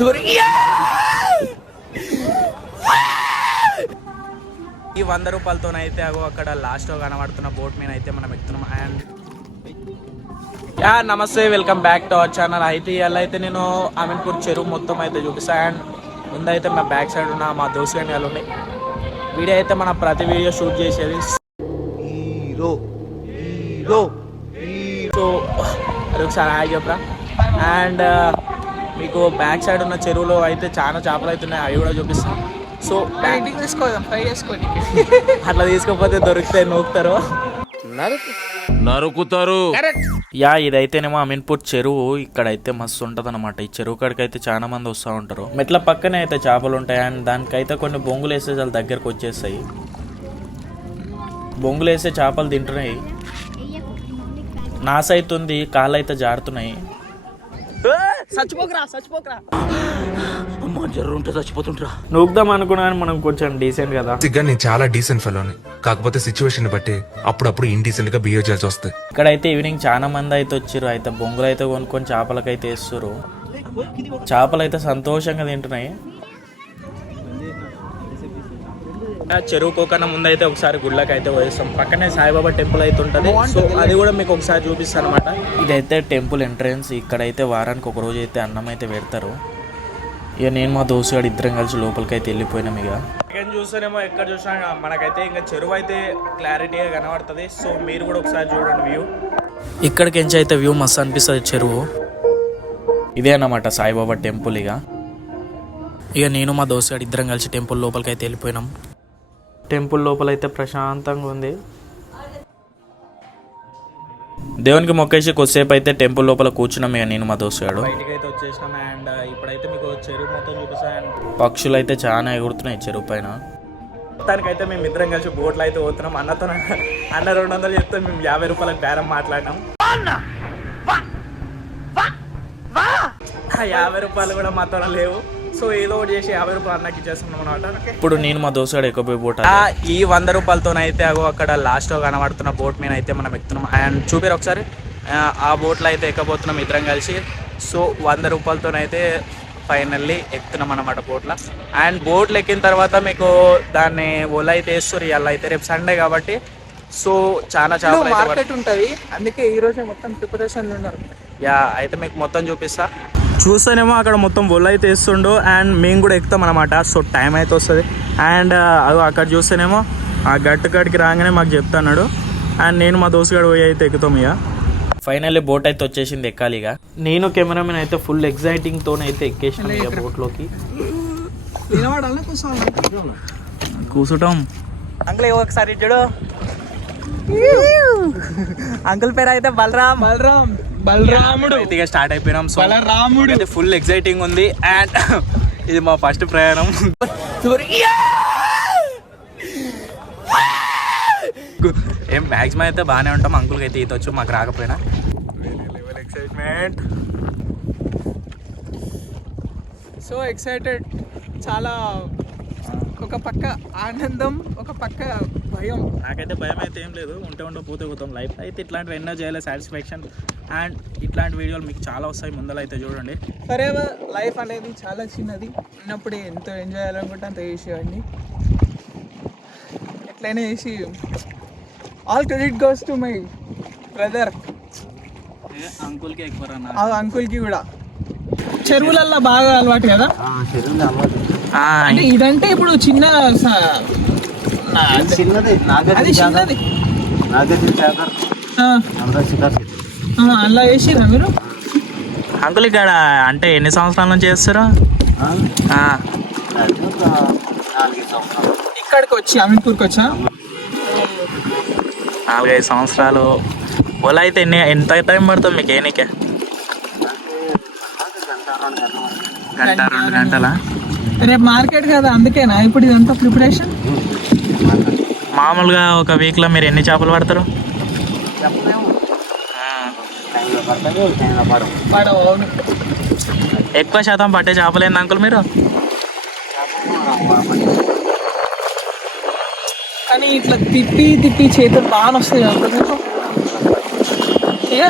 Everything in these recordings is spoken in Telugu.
ఈ వంద రూపాయలతోనైతే అగో అక్కడ లాస్ట్ కనబడుతున్న బోట్ మీద అయితే మనం ఎక్కుతున్నాం. అండ్ యా నమస్తే welcome back to our channel. అయితే ఇవాళ అయితే నేను అమీన్పూర్ చెరువు మొత్తం అయితే చూపిస్తా. అండ్ ముందైతే మా బ్యాక్ సైడ్ ఉన్న మా దోస్తు గాని వాళ్ళు ఉన్నాయి. వీడియో అయితే మన ప్రతి వీడియో షూట్ చేసేది. హీరో హీరో సో అది ఒకసారి హాయ్ చెప్పరా. అండ్ మీకు బ్యాక్ సైడ్ ఉన్న చెరువులో అయితే చాలా చేపలు అయితే ఉన్నాయి అవి కూడా చూపిస్తాం సో ఇంటికి తీసుకోదాం? ఫ్రై చేసుకోండి అట్లా తీసుకోకపోతే దొరికితే నూకుతారు. నరుకుతారు. యా ఇదైతేనేమో అమీన్పూర్ చెరువు. ఇక్కడైతే మస్తు ఉంటుంది అనమాట ఈ చెరువు కాడికి అయితే చాలా మంది వస్తూ ఉంటారు. మెట్ల పక్కనే అయితే చేపలు ఉంటాయి. అండ్ దానికైతే కొన్ని బొంగులు వేసే వాళ్ళ దగ్గరకు వచ్చేస్తాయి. బొంగులు వేసే చేపలు తింటున్నాయి. నాస అవుతుంది కాళ్ళు అయితే జారుతున్నాయి. చచ్చిపోకరా చచ్చిపోకరా. అమ్మ జర్రు ఉంటే చచ్చిపోతుంటరా నూకుదాం అనుకున్నాను మనం కొంచెం డీసెంట్ కదా. బేసిక్గా నేను చాలా డీసెంట్ ఫెలోని కాకపోతే సిచ్యువేషన్ బట్టి అప్పుడప్పుడు ఇండీసెంట్గా బిహేవ్ చేయాల్సి వస్తాయి ఇక్కడైతే ఈవినింగ్ చాలా మంది అయితే వచ్చారు. అయితే బొంగులు అయితే కొనుక్కొని చేపలకైతే వేస్తారు చేపలు అయితే సంతోషంగా తింటున్నాయి. చెరువు కోకన్న ముందు అయితే ఒకసారి గుళ్ళకి అయితే పోయిస్తాం. పక్కనే సాయిబాబా టెంపుల్ అయితే ఉంటుంది. సో అది కూడా మీకు ఒకసారి చూపిస్తాను అనమాట ఇదైతే టెంపుల్ ఎంట్రన్స్. ఇక్కడైతే వారానికి ఒక రోజు అయితే అన్నం అయితే పెడతారు. ఇక నేను మా దోస్తుగాడు ఇద్దరం కలిసి లోపలికి అయితే వెళ్ళిపోయినాం ఇక. ఎక్కడ చూస్తేనేమో ఎక్కడ చూసినా మనకైతే ఇంకా చెరువు అయితే క్లారిటీగా కనబడుతుంది. సో మీరు కూడా ఒకసారి చూడండి వ్యూ. ఇక్కడికి ఎంచి అయితే వ్యూ మస్తు అనిపిస్తుంది చెరువు. ఇదే అన్నమాట సాయిబాబా టెంపుల్ ఇక. ఇక నేను మా దోస్తుగాడు ఇద్దరం కలిసి టెంపుల్ లోపలికి అయితే వెళ్ళిపోయినాం. టెంపుల్ లోపల అయితే ప్రశాంతంగా ఉంది. దేవునికి మొక్కేసి కొద్దిసేపు అయితే టెంపుల్ లోపల కూర్చున్నాం ఇక నేను మా దోస్తుగాడు బయటకి అయితే వచ్చేసినాం అండ్ ఇప్పుడైతే మీకు చెరువు మొత్తం చూపిస్తాను పక్షులు అయితే చాలా ఎగురుతున్నాయి చెరువు పైన. దానికైతే మేము ఇద్దరం కలిసి బోట్లో అయితే పోతున్నాం. అన్నతో అన్న రెండు వందలు చెప్తే మేము యాభై రూపాయలకు బేరం మాట్లాడినాం. ఆ యాభై రూపాయలు కూడా మాతో లేవు. సో ఏదో ఒకటి చేసి యాభై రూపాయలు అన్నకి ఇచ్చేస్తున్నాం అనమాట ఇప్పుడు నేను మా దోస్తుగాడు ఎక్కువ బోట్ ఈ వంద రూపాయలతోనైతే అగో అక్కడ లాస్ట్ కనబడుతున్న బోట్ మీద అయితే మనం ఎక్కుతున్నాం. అండ్ చూపిరు ఒకసారి. ఆ, ఆ బోట్లో అయితే ఎక్కబోతున్నాం ఇద్దరం కలిసి. సో వంద రూపాయలతోనైతే ఫైనల్లీ ఎక్కుతున్నాం అనమాట బోట్లో అండ్ బోట్లు ఎక్కిన తర్వాత మీకు దాన్ని ఒల అయితే వేస్తారు ఇవాళ అయితే రేపు సండే కాబట్టి. సో చాలా చాలా మార్కెట్ ఉంటది. అందుకే ఈ రోజే మొత్తం ప్రిపరేషన్ ఉన్నారు. యా అయితే మీకు మొత్తం చూపిస్తా. చూస్తేనేమో అక్కడ మొత్తం ఒళ్ళు అయితే వేస్తుండు అండ్ మేము కూడా ఎక్కుతాం అనమాట సో టైం అయితే వస్తుంది. అండ్ అదో అక్కడ చూస్తేనేమో ఆ గట్టు కాడికి రాగానే మాకు చెప్తున్నాడు. అండ్ నేను మా దోస్తుగాడు పోయి అయితే ఎక్కుతాం ఇక ఫైనల్లీ బోట్ అయితే వచ్చేసింది ఎక్కాలి ఇక నేను కెమెరామెన్ అయితే ఫుల్ ఎగ్జైటింగ్ తోనే అయితే ఎక్కేసినాం ఇక బోట్లోకి కూసుటాం అంకుల్ ఒకసారి చూడు. అంకుల్ పేరు అయితే బలరామ్ బలరాం. బలరాముడు. ఇక స్టార్ట్ అయిపోయినాం. సో బలరాముడు. అయితే ఫుల్ ఎక్సైటింగ్ ఉంది. అండ్ ఇది మా ఫస్ట్ ప్రయాణం. ఏం మ్యాక్సిమం అయితే బాగానే ఉంటాం. అంకుల్కి అయితే ఈత వచ్చు మాకు రాకపోయినా. ఎక్సైట్మెంట్ సో ఎక్సైటెడ్ చాలా ఒక పక్క ఆనందం ఒక పక్క భయం. నాకైతే భయం అయితే ఏం లేదు. ఉంటే ఉంటే పోతే పోతాం. లైఫ్ అయితే ఇట్లాంటివి ఎన్నో చేయాలి. సాటిస్ఫాక్షన్ అండ్ ఇట్లాంటి వీడియోలు మీకు చాలా వస్తాయి. ముందర అయితే చూడండి. సరే లైఫ్ అనేది చాలా చిన్నది. ఉన్నప్పుడు ఎంత ఎంజాయ్ చేయాలనుకుంటే అంత చేసేవాడిని. ఎట్లయినా చేసి all credit goes to my brother అంకుల్కి ఎక్కువ అంకుల్కి కూడా. చెరువులల్లో బాగా అలవాటు కదా? అంటే ఇదంటే ఇప్పుడు చిన్న చిన్నది అది చిన్నది. నాగతి చేకర్ ఆ, ఆ, అలా వేసిరా మీరు? అంకుల్ ఇక్కడ అంటే ఎన్ని సంవత్సరాల నుంచి చేస్తారు? ఆ, నాలుగైదు సంవత్సరాలు. ఇక్కడికి వచ్చి అమీన్పూర్కి వచ్చా? నాలుగైదు సంవత్సరాలు. ఓలా అయితే ఎన్ని ఎంత టైం పడుతుంది మీకు ఏనికే గంట రెండు గంటలా? రేపు మార్కెట్ కదా అందుకేనా? ఇప్పుడు ఇదంతా ప్రిపరేషన్? మామూలుగా ఒక వీక్లో మీరు ఎన్ని చేపలు పడతారు? అవును ఎక్కువ శాతం పట్టే చేపలు ఏంది అంకుల్ మీరు? కానీ ఇట్లా తిప్పి తిప్పి చేతులు బాగా వస్తాయి కదా మీకు? ఇక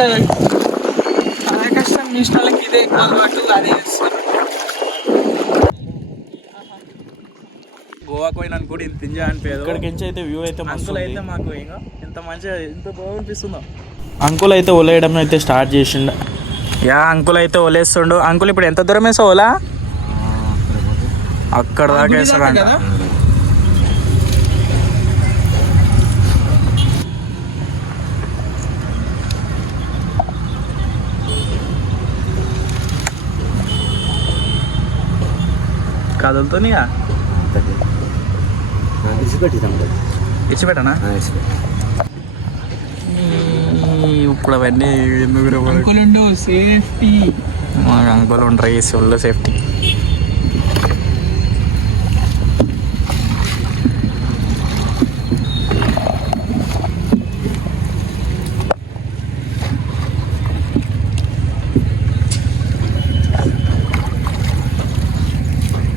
చాలా కష్టం. చేసిన వాళ్ళకి ఇదే అలవాటు అదే గోవాకు పోయినా కూడా ఇంత ఎంజాయ్ అనిపించదు ఇక్కడికి నుంచి అయితే వ్యూ అయితే అంకుల్ అయితే మాకు ఇంకా ఎంత మంచిగా ఎంత బాగా అనిపిస్తుందో అంకుల్ అయితే ఒలేయడం అయితే స్టార్ట్ చేసిండు. యా అంకుల్ అయితే ఒలేస్తుండు. అంకుల్ ఇప్పుడు ఎంత దూరం వేసా ఓలా అక్కడ దాకా వేస్తాడంట కదా? కదులుతున్నాయా ఇసిపెట్టిద్దాం ఇచ్చిపెట్టనా ఇప్పుడు అవన్నీ ఎందుకు రా బాబు? అంకులుండు సేఫ్టీ మా అంకుల్ ఉంటారు ఈ ఒళ్ళు సేఫ్టీ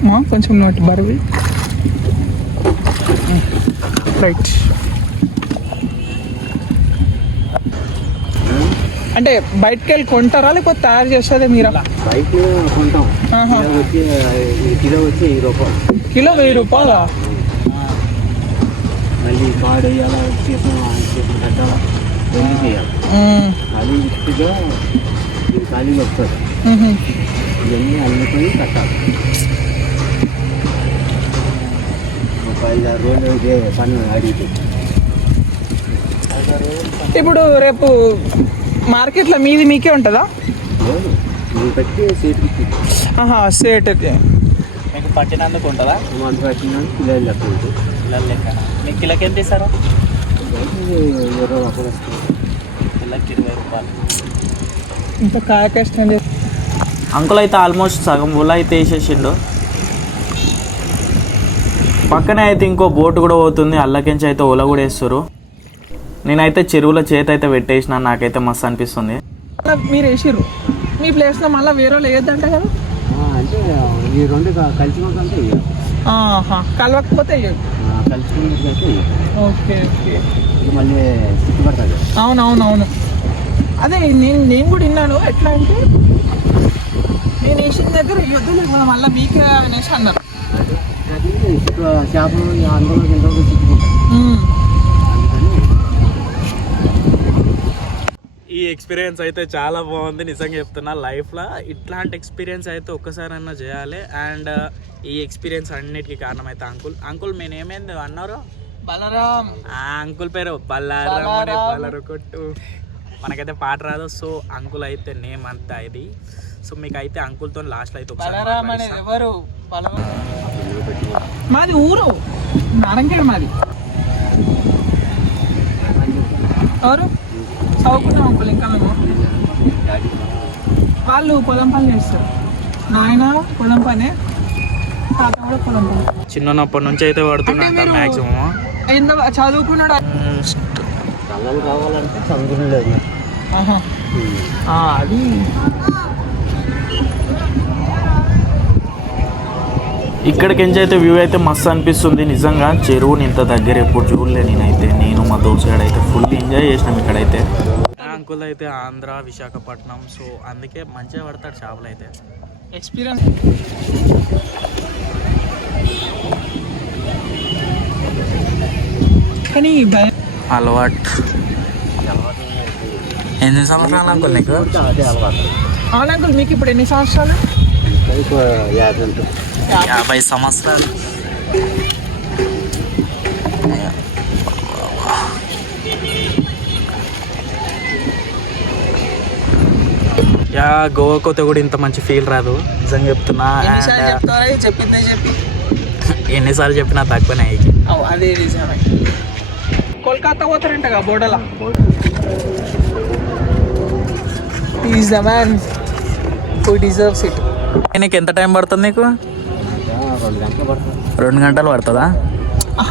మా కొంచెం నోటి బరువు రైట్ అంటే బయటకు వెళ్ళి కొంటారా లేకపోతే తయారు చేసేదే మీరా? కొంటాం. కిలో వచ్చి వెయ్యి రూపాయలు. కిలో వెయ్యి రూపాయలా? మళ్ళీ వేయాలా కట్టాలా వెళ్ళి చేయాలి. ఖాళీ ఇట్టుగా వస్తుంది. ఇవన్నీ అల్లుకొని కట్టాలి. ఒక ఐదారు రోజులు ఇదే పని అడిగితే ఇప్పుడు రేపు మార్కెట్లో మీది మీకే ఉంటుందా? నువ్వు పెట్టి ఆహా సేట్కి. మీకు పట్టినందుకు ఉంటుందా? మందు పెట్టిన కిలో లెక్క ఉంటుంది పిల్లల లెక్క. మీకు కిలోకి ఎంత ఇస్తారా? ఇరవై ఒకరు వస్తుంది కిలోకి ఇరవై రూపాయలు. ఇంత కాయ కష్టం అంకుల్ అయితే ఆల్మోస్ట్ సగం ఉల అయితే వేసేసిండు. పక్కనే అయితే ఇంకో బోట్ కూడా పోతుంది అల్లకించి అయితే ఉల కూడా వేస్తారు. నేనైతే చెరువులో చేతి అయితే పెట్టేసిన నాకైతే మస్తు అనిపిస్తుంది. మళ్ళా మీరు వేసిర్రు. మీ ప్లేస్లో మళ్ళీ వేరే వాళ్ళు వేయద్దంట కదా? ఆ, అంటే ఈ రెండు కలవకపోతే. Okay okay. మళ్ళీ అవునవునవును. అదే నేను నేను కూడా విన్నాను ఎట్లా అంటే నేను వేసిన దగ్గర మళ్ళీ మీకే అనేసి అన్నారు. చేపలు ఈ అందులో కింద ఎక్స్పీరియన్స్ అయితే చాలా బాగుంది నిజంగా చెప్తున్నా. లైఫ్లో ఇట్లాంటి ఎక్స్పీరియన్స్ అయితే ఒక్కసారైనా చేయాలి. అండ్ ఈ ఎక్స్పీరియన్స్ అన్నిటికీ కారణం అయితే అంకుల్. అంకుల్ మేము ఏమైంది అన్నారు? బలరాం. ఆ అంకుల్ పేరు బల్లారం అనే. బల్లరు కొట్టు. మనకైతే పాట రాదు. సో అంకుల్ అయితే నేమ్ అంతా ఇది. సో మీకు అయితే అంకుల్తో లాస్ట్ అయితే ఒకసారి బలరాం. ఎవరు? బలరాం. మాది ఊరు. నారంకేడు మాది. ఎవరు? చదువుకున్నాం అంకుల్ ఇంకా మేము వాళ్ళు పొలం పని చేస్తారు. నాయన పొలం పనే తాత కూడా పొలం పని. చిన్నప్పటి నుంచి అయితే పడుతున్నా అంటే మీరు- మ్యాక్సిమం ఎంత చదువుకున్నాడు? కావాలంటే చదువుకుని లేదు. ఆహా. ఆ, అది ఇక్కడికి నుంచి అయితే వ్యూ అయితే మస్తు అనిపిస్తుంది. నిజంగా చెరువుని ఇంత దగ్గర ఎప్పుడు చూడలే నేనైతే. నేను మా దోసగాడు అయితే ఫుల్ ఎంజాయ్ చేసినాం ఇక్కడైతే. అంకుల్ అయితే ఆంధ్ర విశాఖపట్నం సో అందుకే మంచిగా పడతాడు చేపలు అయితే. ఎక్స్పీరియన్స్ కానీ అలవాట్. ఎన్ని సంవత్సరాలు అంకుల్ నీకు? అవును అంకుల్ మీకు ఇప్పుడు ఎన్ని సంవత్సరాలు? యాభై సంవత్సరాలు యా గోవా కొత్త కూడా ఇంత మంచి ఫీల్ రాదు. నిజంగా చెప్తున్నా. చెప్తారా చెప్పిందే చెప్పి. ఎన్నిసార్లు చెప్పినా తక్కువనే అదే నిజమే. కోల్కతా పోతారంటగా బోడల is the man who deserves it నీకు ఎంత టైం పడుతుంది నీకు? రెండు గంటలు పడుతుంది.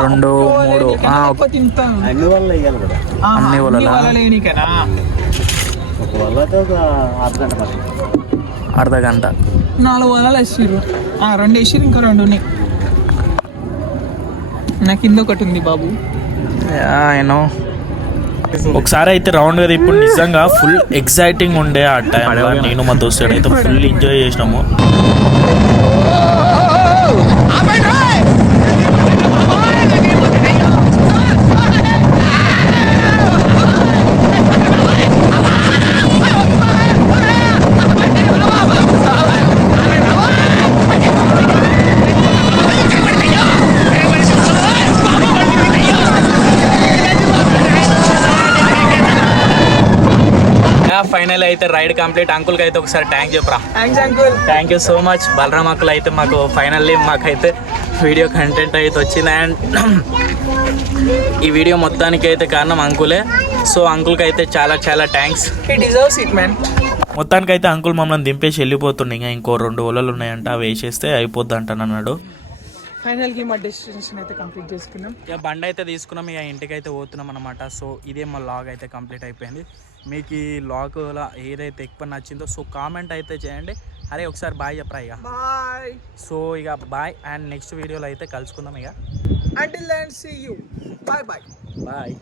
రెండు మూడు. అన్ని వల్ల అర్ధ గంట పడుతుంది. అర్ధ గంట. నాలుగు వలలు వేసిర్రు. ఆ, రెండు వేసిర్రు ఇంకా రెండు ఉన్నాయి. నా కింద ఒకటి ఉంది బాబు. ఆయన ఒకసారి అయితే రౌండ్ కదా ఇప్పుడు నిజంగా ఫుల్ ఎక్సైటింగ్ ఉండే ఆ టైంలో నేను మా దోస్తుడు అయితే ఫుల్ ఎంజాయ్ చేసినాము. ఆపండి ఫైనల్ అయితే రైడ్ కంప్లీట్ అంకుల్కి అయితే ఒకసారి ట్యాంక్ చెప్పరా uncle thank you so much Balram uncle అయితే మాకు ఫైనల్లీ మాకైతే వీడియో కంటెంట్ అయితే వచ్చింది. అండ్ ఈ వీడియో మొత్తానికి అయితే కారణం అంకులే సో అంకుల్కి అయితే చాలా చాలా thanks he deserves it man మొత్తానికి అయితే అంకుల్ మమ్మల్ని దింపేసి వెళ్ళిపోతుండే. ఇంకా ఇంకో రెండు ఓలలు ఉన్నాయంట. అవి వేసేస్తే అయిపోద్ది అంటానన్నాడు ఫైనల్కి మా డెస్టినేషన్ అయితే కంప్లీట్ చేసుకున్నాం. ఇక బండి అయితే తీసుకున్నాం. ఇక ఇంటికి అయితే పోతున్నాం అనమాట సో ఇదే మా లాగ్ అయితే కంప్లీట్ అయిపోయింది. మీకు ఈ లాగ్ ఏదైతే ఎక్కువ నచ్చిందో సో కామెంట్ అయితే చేయండి. అరే ఒకసారి బాయ్ చెప్పరా ఇక? బాయ్ సో ఇక బాయ్ అండ్ నెక్స్ట్ వీడియోలో అయితే కలుసుకుందాం ఇక. Until then see you bye bye bye